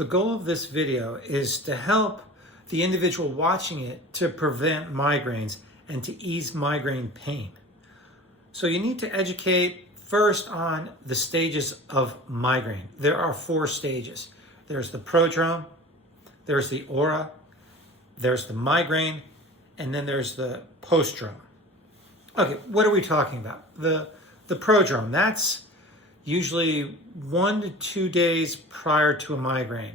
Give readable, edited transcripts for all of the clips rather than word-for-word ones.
The goal of this video is to help the individual watching it to prevent migraines and to ease migraine pain. So you need to educate first on the stages of migraine. There are 4 stages. There's the prodrome, there's the aura, there's the migraine, and then there's the postdrome. Okay, what are we talking about? The prodrome, that's usually 1 to 2 days prior to a migraine.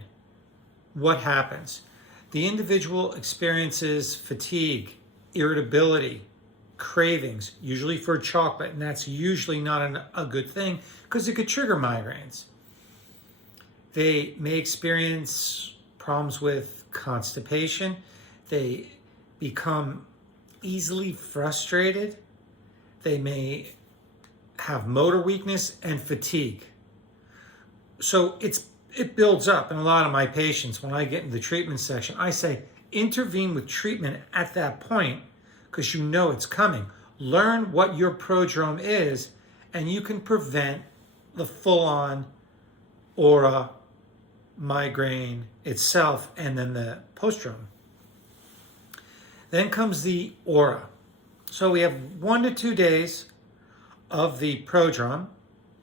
What happens? The individual experiences fatigue, irritability, cravings, usually for chocolate, and that's usually not a good thing because it could trigger migraines. They may experience problems with constipation. They become easily frustrated. They may have motor weakness and fatigue. So it builds up. And a lot of my patients, when I get in the treatment section, I say, intervene with treatment at that point because you know it's coming. Learn what your prodrome is, and you can prevent the full-on aura, migraine itself, and then the postdrome. Then comes the aura. So we have 1 to 2 days of the prodrome,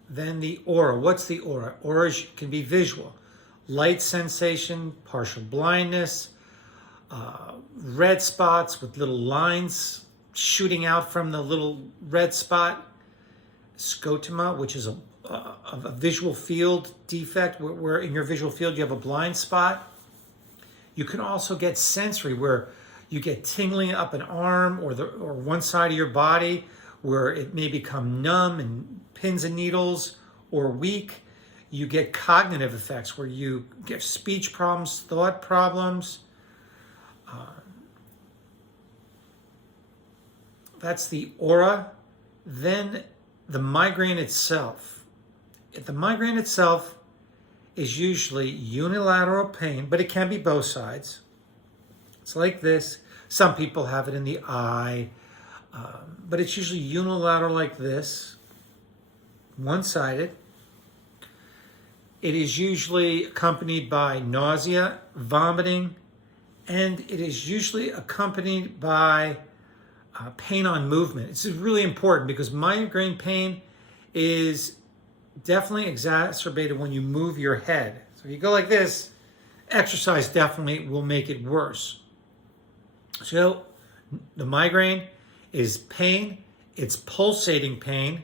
then the aura. What's the aura? Aura can be visual. Light sensation, partial blindness, red spots with little lines shooting out from the little red spot. Scotoma, which is a visual field defect, where in your visual field you have a blind spot. You can also get sensory, where you get tingling up an arm or one side of your body, where it may become numb and pins and needles or weak. You get cognitive effects where you get speech problems, thought problems. That's the aura. Then the migraine itself. The migraine itself is usually unilateral pain, but it can be both sides. It's like this. Some people have it in the eye, but it's usually unilateral like this, one-sided. It is usually accompanied by nausea, vomiting, and it is usually accompanied by pain on movement. This is really important because migraine pain is definitely exacerbated when you move your head. So if you go like this, exercise definitely will make it worse. So the migraine is pain. It's pulsating pain.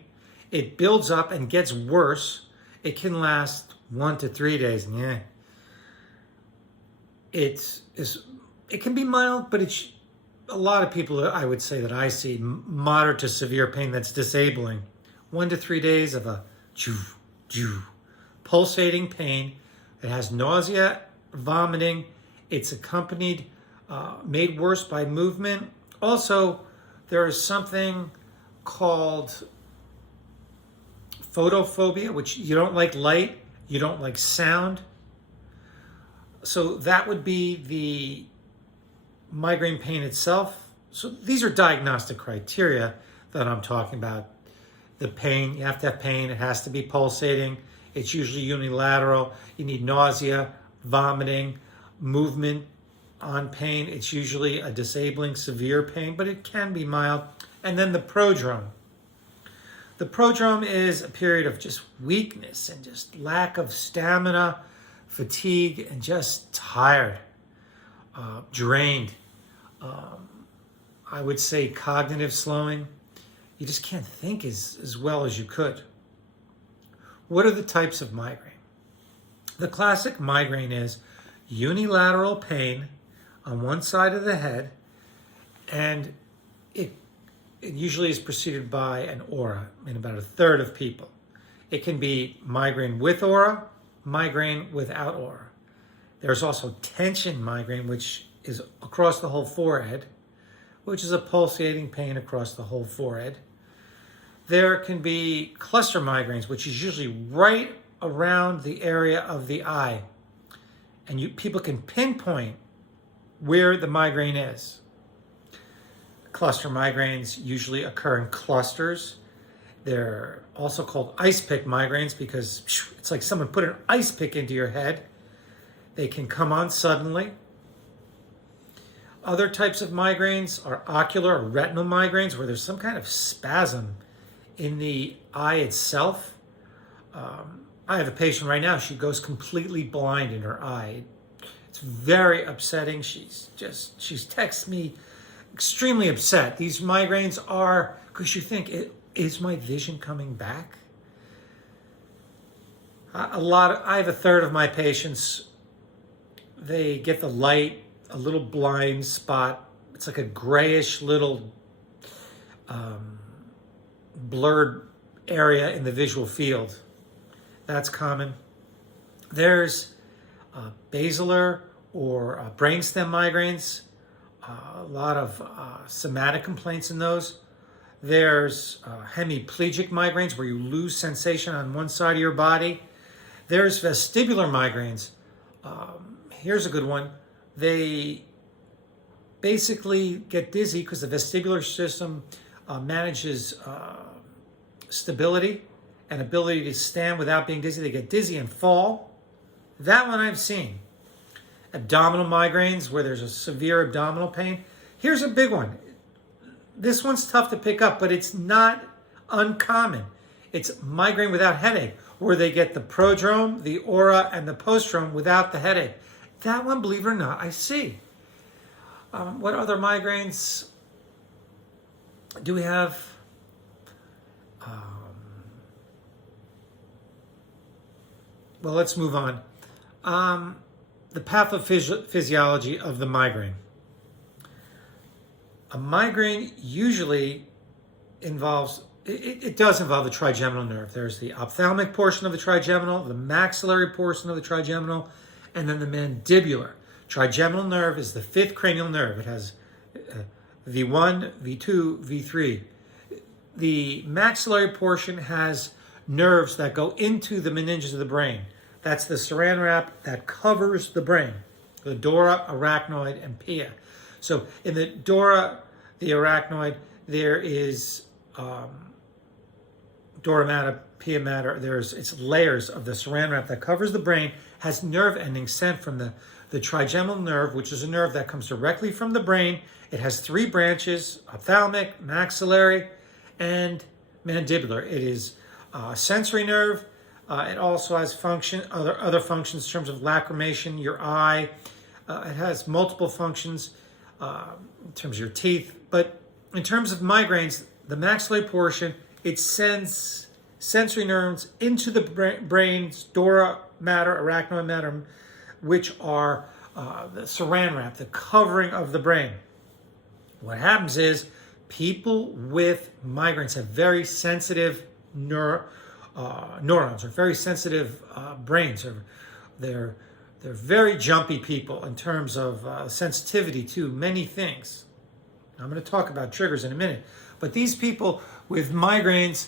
It builds up and gets worse. It can last 1 to 3 days. Yeah. It can be mild, but it's a lot of people, I would say, that I see, moderate to severe pain that's disabling. 1 to 3 days of a pulsating pain. It has nausea, vomiting. It's accompanied, made worse by movement. Also, there is something called photophobia, which you don't like light, you don't like sound. So that would be the migraine pain itself. So these are diagnostic criteria that I'm talking about. The pain, you have to have pain, it has to be pulsating, it's usually unilateral, you need nausea, vomiting, movement on pain. It's usually a disabling, severe pain, but it can be mild. And then the prodrome. The prodrome is a period of just weakness and just lack of stamina, fatigue, and just tired, drained. I would say cognitive slowing. You just can't think as well as you could. What are the types of migraine? The classic migraine is unilateral pain on one side of the head, and it usually is preceded by an aura in about a third of people. It can be migraine with aura, migraine without aura. There's also tension migraine, which is across the whole forehead, which is a pulsating pain across the whole forehead. There can be cluster migraines, which is usually right around the area of the eye. And people can pinpoint where the migraine is. Cluster migraines usually occur in clusters. They're also called ice pick migraines because it's like someone put an ice pick into your head. They can come on suddenly. Other types of migraines are ocular or retinal migraines, where there's some kind of spasm in the eye itself. I have a patient right now, she goes completely blind in her eye. It's very upsetting. She's texted me extremely upset. These migraines are, because you think, is my vision coming back? I have a third of my patients, they get the light, a little blind spot. It's like a grayish little blurred area in the visual field. That's common. There's basilar or brainstem migraines, a lot of somatic complaints in those. There's hemiplegic migraines, where you lose sensation on one side of your body. There's vestibular migraines. Here's a good one. They basically get dizzy because the vestibular system manages stability and ability to stand without being dizzy. They get dizzy and fall. That one I've seen. Abdominal migraines, where there's a severe abdominal pain. Here's a big one. This one's tough to pick up, but it's not uncommon. It's migraine without headache, where they get the prodrome, the aura, and the postdrome without the headache. That one, believe it or not, I see. What other migraines do we have? Well, let's move on. The pathophysiology of the migraine. A migraine usually involves, it does involve the trigeminal nerve. There's the ophthalmic portion of the trigeminal, the maxillary portion of the trigeminal, and then the mandibular. Trigeminal nerve is the fifth cranial nerve. It has V1, V2, V3. The maxillary portion has nerves that go into the meninges of the brain. That's the saran wrap that covers the brain, the dura, arachnoid, and pia. So in the dura, the arachnoid, there is dura mater, pia mater. It's layers of the saran wrap that covers the brain, has nerve endings sent from the trigeminal nerve, which is a nerve that comes directly from the brain. It has three branches: ophthalmic, maxillary, and mandibular. It is a sensory nerve. It also has other functions in terms of lacrimation, your eye. It has multiple functions in terms of your teeth. But in terms of migraines, the maxillary portion, it sends sensory nerves into the brain's dura mater, arachnoid mater, which are the saran wrap, the covering of the brain. What happens is people with migraines have very sensitive neurons, or very sensitive brains. They're very jumpy people in terms of sensitivity to many things. I'm going to talk about triggers in a minute. But these people with migraines,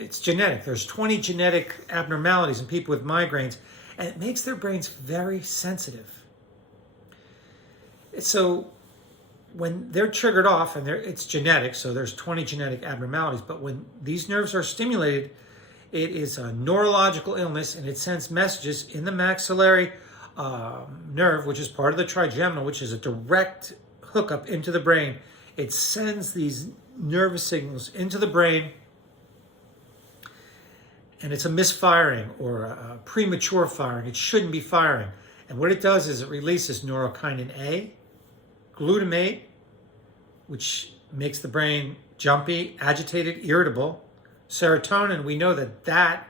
it's genetic. There's 20 genetic abnormalities in people with migraines, and it makes their brains very sensitive. So when they're triggered off, and it's genetic, so there's 20 genetic abnormalities, but when these nerves are stimulated, it is a neurological illness, and it sends messages in the maxillary nerve, which is part of the trigeminal, which is a direct hookup into the brain. It sends these nervous signals into the brain, and it's a misfiring or a premature firing. It shouldn't be firing. And what it does is it releases neurokinin A, glutamate, which makes the brain jumpy, agitated, irritable. Serotonin, we know that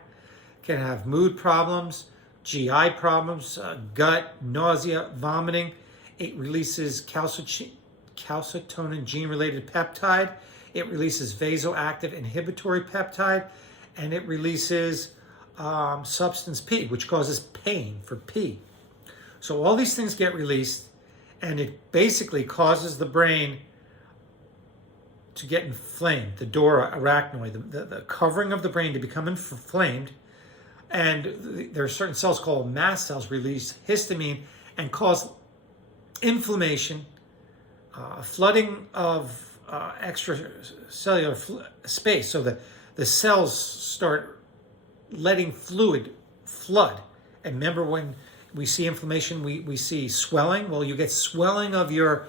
can have mood problems, GI problems, gut, nausea, vomiting. It releases calcitonin gene-related peptide. It releases vasoactive inhibitory peptide, and it releases substance P, which causes pain for P. So all these things get released, and it basically causes the brain to get inflamed, the dura, arachnoid, the covering of the brain to become inflamed. And there are certain cells called mast cells release histamine and cause inflammation, flooding of extracellular space. So the cells start letting fluid flood, And remember, when we see inflammation, we see swelling. Well, you get swelling of your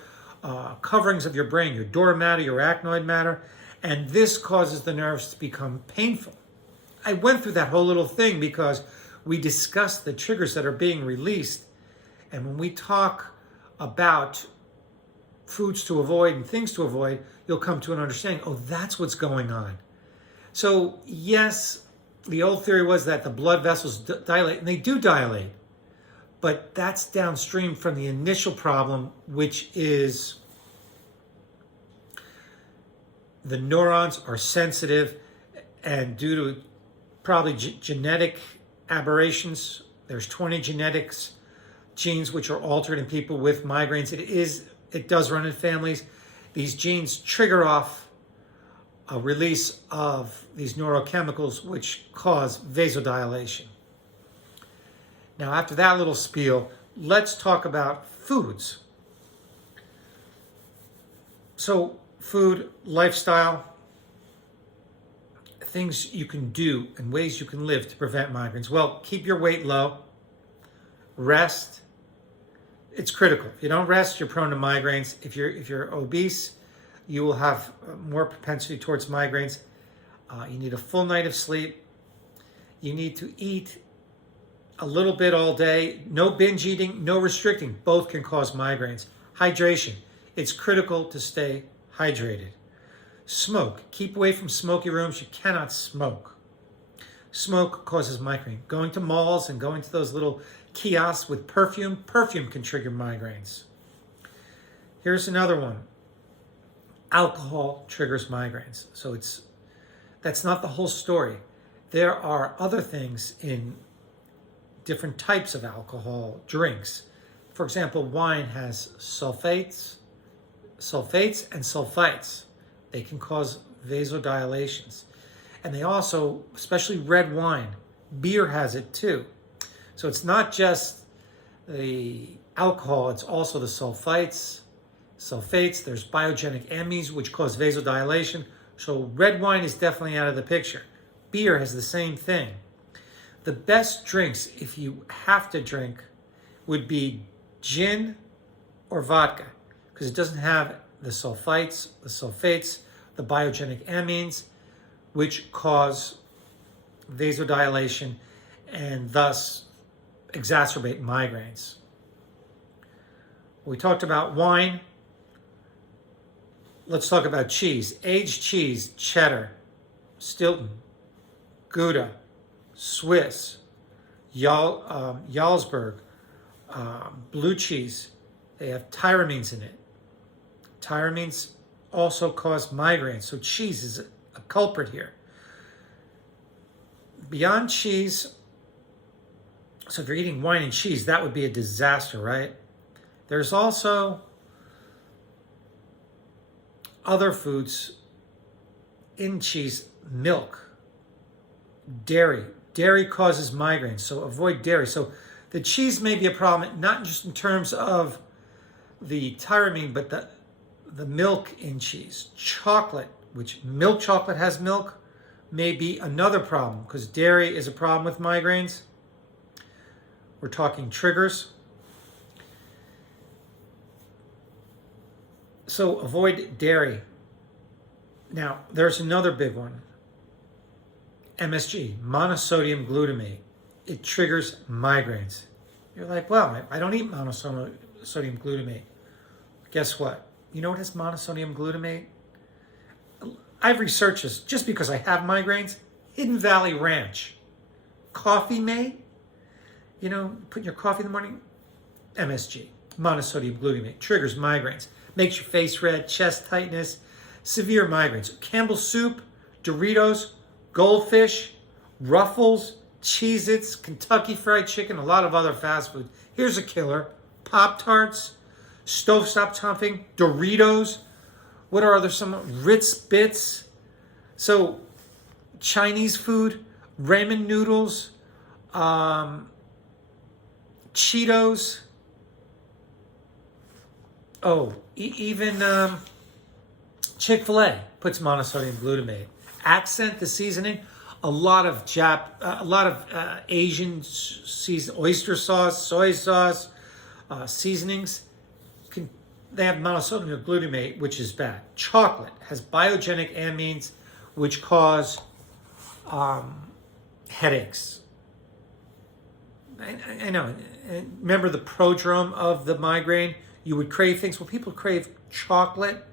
coverings of your brain, your dura mater, your arachnoid matter, and this causes the nerves to become painful. I went through that whole little thing because we discussed the triggers that are being released. And when we talk about foods to avoid and things to avoid, you'll come to an understanding, oh, that's what's going on. So yes, the old theory was that the blood vessels dilate, and they do dilate, but that's downstream from the initial problem, which is the neurons are sensitive, and due to probably genetic aberrations, there's 20 genes which are altered in people with migraines. It does run in families. These genes trigger off a release of these neurochemicals which cause vasodilation. Now, after that little spiel, let's talk about foods. So, food, lifestyle, things you can do and ways you can live to prevent migraines. Well, keep your weight low, rest. It's critical. If you don't rest, you're prone to migraines. If you're obese, you will have more propensity towards migraines. You need a full night of sleep. You need to eat a little bit all day. No binge eating, no restricting. Both can cause migraines. Hydration. It's critical to stay hydrated. Smoke. Keep away from smoky rooms. You cannot smoke. Smoke causes migraine. Going to malls and going to those little kiosks with perfume can trigger migraines. Here's another one. Alcohol triggers migraines. So that's not the whole story. There are other things in different types of alcohol drinks. For example, wine has sulfates and sulfites. They can cause vasodilations. And they also, especially red wine, beer has it too. So it's not just the alcohol, it's also the sulfates. There's biogenic amines, which cause vasodilation. So red wine is definitely out of the picture. Beer has the same thing. The best drinks, if you have to drink, would be gin or vodka, because it doesn't have the sulfates, the biogenic amines, which cause vasodilation and thus exacerbate migraines. We talked about wine. Let's talk about cheese. Aged cheese, cheddar, Stilton, Gouda, Swiss, Jarlsberg, blue cheese. They have tyramines in it. Tyramines also cause migraines, so cheese is a culprit here. Beyond cheese, so if you're eating wine and cheese, that would be a disaster, right? There's also other foods in cheese. Milk, dairy. Dairy causes migraines, so avoid dairy. So the cheese may be a problem, not just in terms of the tyramine, but the milk in cheese. Chocolate, which milk chocolate has milk, may be another problem because dairy is a problem with migraines. We're talking triggers. So avoid dairy. Now, there's another big one. MSG, monosodium glutamate. It triggers migraines. You're like, well, I don't eat monosodium glutamate. Guess what? You know what is monosodium glutamate? I've researched this just because I have migraines. Hidden Valley Ranch. Coffee mate. You know, put in your coffee in the morning. MSG, monosodium glutamate, triggers migraines. Makes your face red, chest tightness, severe migraines. Campbell's soup, Doritos, Goldfish, Ruffles, Cheez-Its, Kentucky Fried Chicken, a lot of other fast food. Here's a killer. Pop-Tarts, stovetop topping, Doritos. What are some Ritz Bits? So Chinese food, ramen noodles, Cheetos. Even Chick-fil-A puts monosodium glutamate. Accent, the seasoning. a lot of Asian seasoned oyster sauce, soy sauce, seasonings. They have monosodium glutamate, which is bad. Chocolate has biogenic amines, which cause headaches. I know. Remember the prodrome of the migraine? You would crave things. Well, people crave chocolate,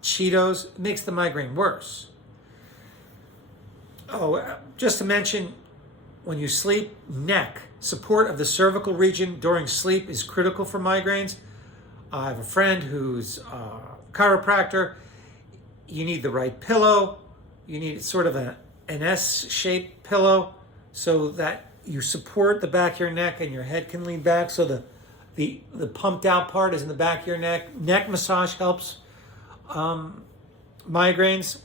Cheetos. It makes the migraine worse. Oh, just to mention, when you sleep, neck. Support of the cervical region during sleep is critical for migraines. I have a friend who's a chiropractor. You need the right pillow. You need sort of an S-shaped pillow so that you support the back of your neck and your head can lean back, so the pumped out part is in the back of your neck. Neck massage helps migraines.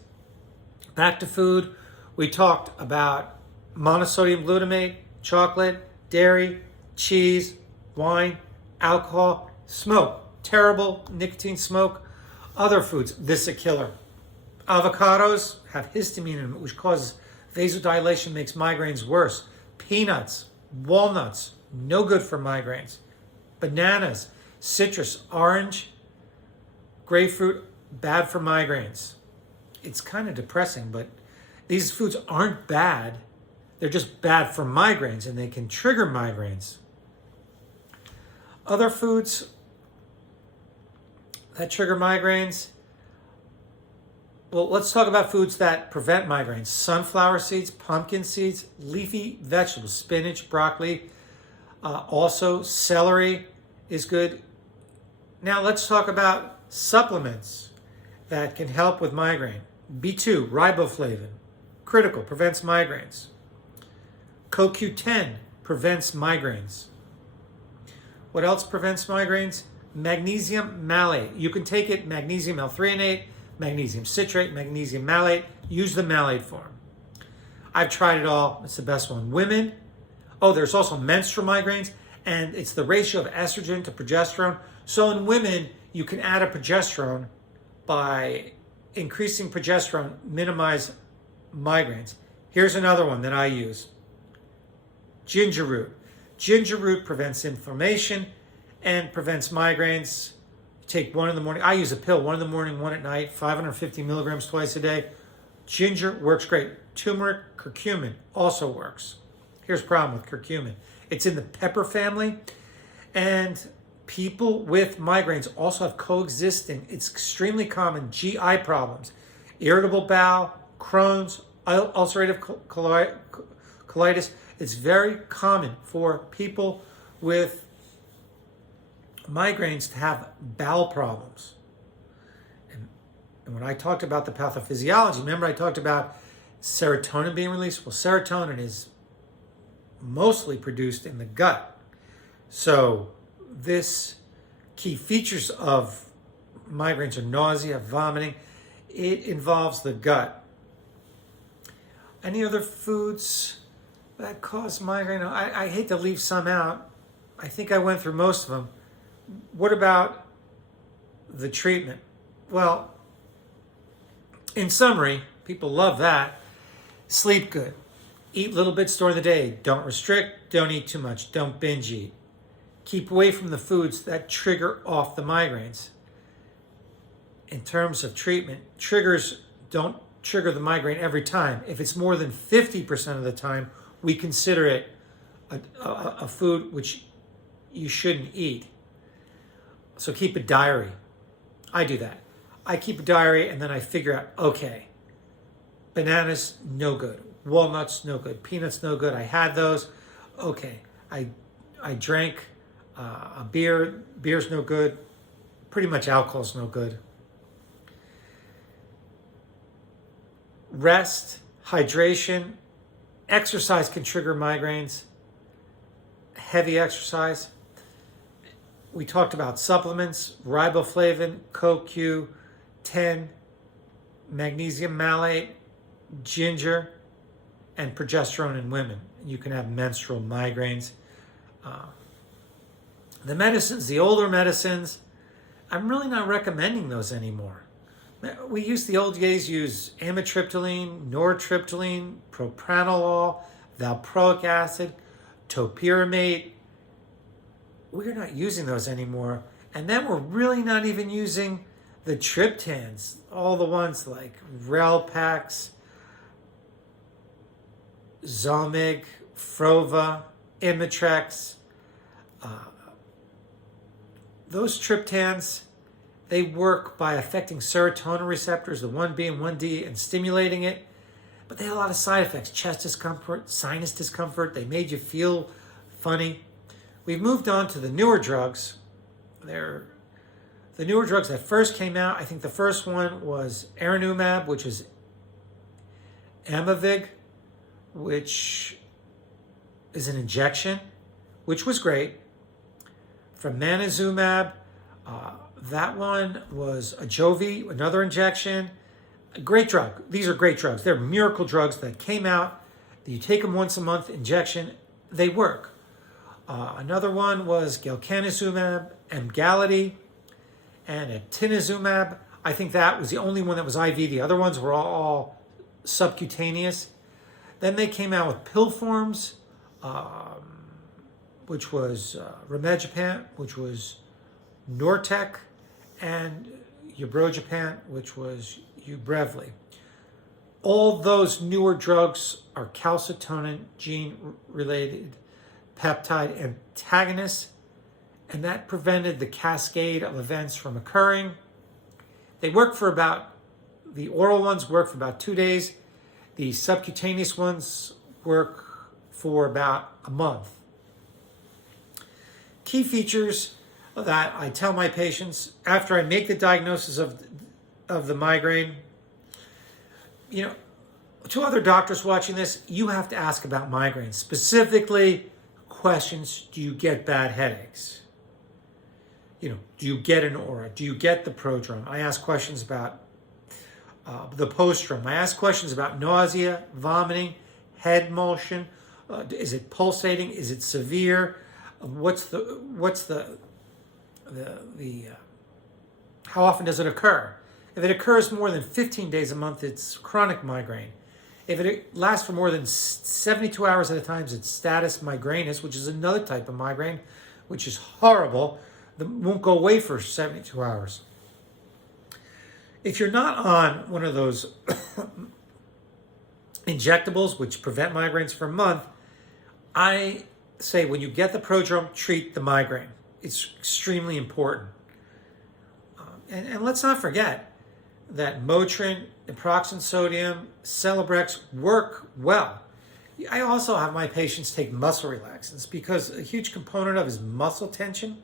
Back to food. We talked about monosodium glutamate, chocolate, dairy, cheese, wine, alcohol, smoke. Terrible nicotine smoke. Other foods, this is a killer. Avocados have histamine in them, which causes vasodilation, makes migraines worse. Peanuts, walnuts, no good for migraines. Bananas, citrus, orange, grapefruit, bad for migraines. It's kind of depressing, but these foods aren't bad. They're just bad for migraines, and they can trigger migraines. Other foods that trigger migraines. Well, let's talk about foods that prevent migraines. Sunflower seeds, pumpkin seeds, leafy vegetables, spinach, broccoli. Also, celery is good. Now let's talk about supplements that can help with migraine. B2, riboflavin, critical, prevents migraines. CoQ10 prevents migraines. What else prevents migraines? Magnesium malate. You can take it, magnesium L-threonate, magnesium citrate, magnesium malate. Use the malate form. I've tried it all. It's the best one. Women, there's also menstrual migraines, and it's the ratio of estrogen to progesterone. So in women, you can add a progesterone by increasing progesterone, minimize migraines. Here's another one that I use. Ginger root. Ginger root prevents inflammation and prevents migraines. Take one in the morning. I use a pill, one in the morning, one at night, 550 milligrams twice a day. Ginger works great. Turmeric, curcumin also works. Here's the problem with curcumin. It's in the pepper family, and people with migraines also have coexisting, it's extremely common, GI problems. Irritable bowel, Crohn's, ulcerative colitis. It's very common for people with migraines to have bowel problems. And when I talked about the pathophysiology, remember I talked about serotonin being released? Well, serotonin is mostly produced in the gut. So this key features of migraines are nausea, vomiting. It involves the gut. Any other foods that cause migraine? I hate to leave some out. I think I went through most of them. What about the treatment? Well, in summary, people love that. Sleep good. Eat little bits during the day. Don't restrict. Don't eat too much. Don't binge eat. Keep away from the foods that trigger off the migraines. In terms of treatment, triggers don't trigger the migraine every time. If it's more than 50% of the time, we consider it a food which you shouldn't eat. So keep a diary. I do that. I keep a diary and then I figure out, okay, bananas, no good. Walnuts, no good. Peanuts, no good. I had those. Okay. I drank a beer. Beer's no good. Pretty much alcohol's no good. Rest, hydration, exercise can trigger migraines. Heavy exercise. We talked about supplements, riboflavin, CoQ10, magnesium malate, ginger, and progesterone in women. You can have menstrual migraines. The medicines, the older medicines, I'm really not recommending those anymore. The old days use amitriptyline, nortriptyline, propranolol, valproic acid, topiramate. We're not using those anymore. And then we're really not even using the triptans, all the ones like Relpax, Zomig, Frova, Imitrex. Those triptans, they work by affecting serotonin receptors, the 1B and 1D, and stimulating it. But they had a lot of side effects: chest discomfort, sinus discomfort. They made you feel funny. We've moved on to the newer drugs. The newer drugs that first came out, I think the first one was Aranumab, which is Amavig, which is an injection, which was great. From Manizumab, that one was Ajovy, another injection. A great drug. These are great drugs. They're miracle drugs that came out. You take them once a month, injection. They work. Another one was Galcanezumab, Emgality, and Atinizumab. I think that was the only one that was IV. The other ones were all subcutaneous. Then they came out with pill forms, which was Rimegepant, which was Nortec, and Ubrogepant, which was Ubrevely. All those newer drugs are calcitonin gene-related peptide antagonists, and that prevented the cascade of events from occurring. The oral ones work for about 2 days. The subcutaneous ones work for about a month. Key features that I tell my patients after I make the diagnosis of the migraine, to other doctors watching this, you have to ask about migraines. Specifically, questions: do you get bad headaches? Do you get an aura? Do you get the prodrome? I ask questions about the postdrome. I ask questions about nausea, vomiting, head motion. Is it pulsating? Is it severe? How often does it occur? If it occurs more than 15 days a month, it's chronic migraine. If it lasts for more than 72 hours at a time, it's status migrainous, which is another type of migraine, which is horrible. That won't go away for 72 hours. If you're not on one of those injectables, which prevent migraines for a month, I say when you get the prodrome, treat the migraine. It's extremely important. And let's not forget that Motrin, naproxen sodium, Celebrex work well. I also have my patients take muscle relaxants because a huge component of it is muscle tension.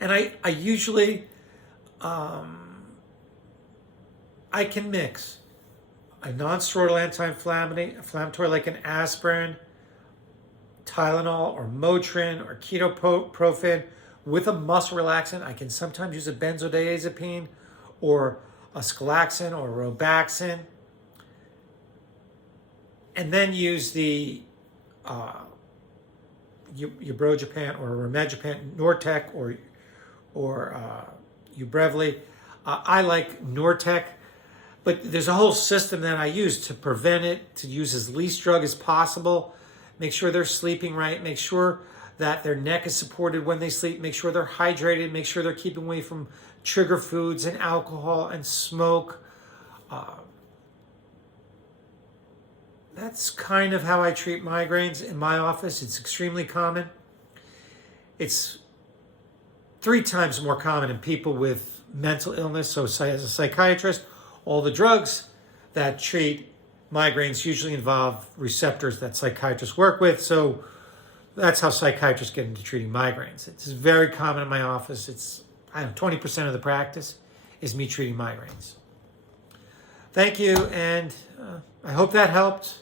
And I usually, I can mix a non-steroidal anti-inflammatory like an aspirin, Tylenol or Motrin or ketoprofen with a muscle relaxant. I can sometimes use a benzodiazepine or a scalaxin or Robaxin, and then use the Ubrogepant or Rimegepant, Nortec or Ubrevely. I like Nortec, but there's a whole system that I use to prevent it, to use as least drug as possible. Make sure they're sleeping right. Make sure that their neck is supported when they sleep. Make sure they're hydrated. Make sure they're keeping away from trigger foods and alcohol and smoke. That's kind of how I treat migraines in my office. It's extremely common. It's 3 times more common in people with mental illness. So as a psychiatrist, all the drugs that treat migraines usually involve receptors that psychiatrists work with. So that's how psychiatrists get into treating migraines. It's very common in my office. It's 20% of the practice is me treating migraines. Thank you, and I hope that helped.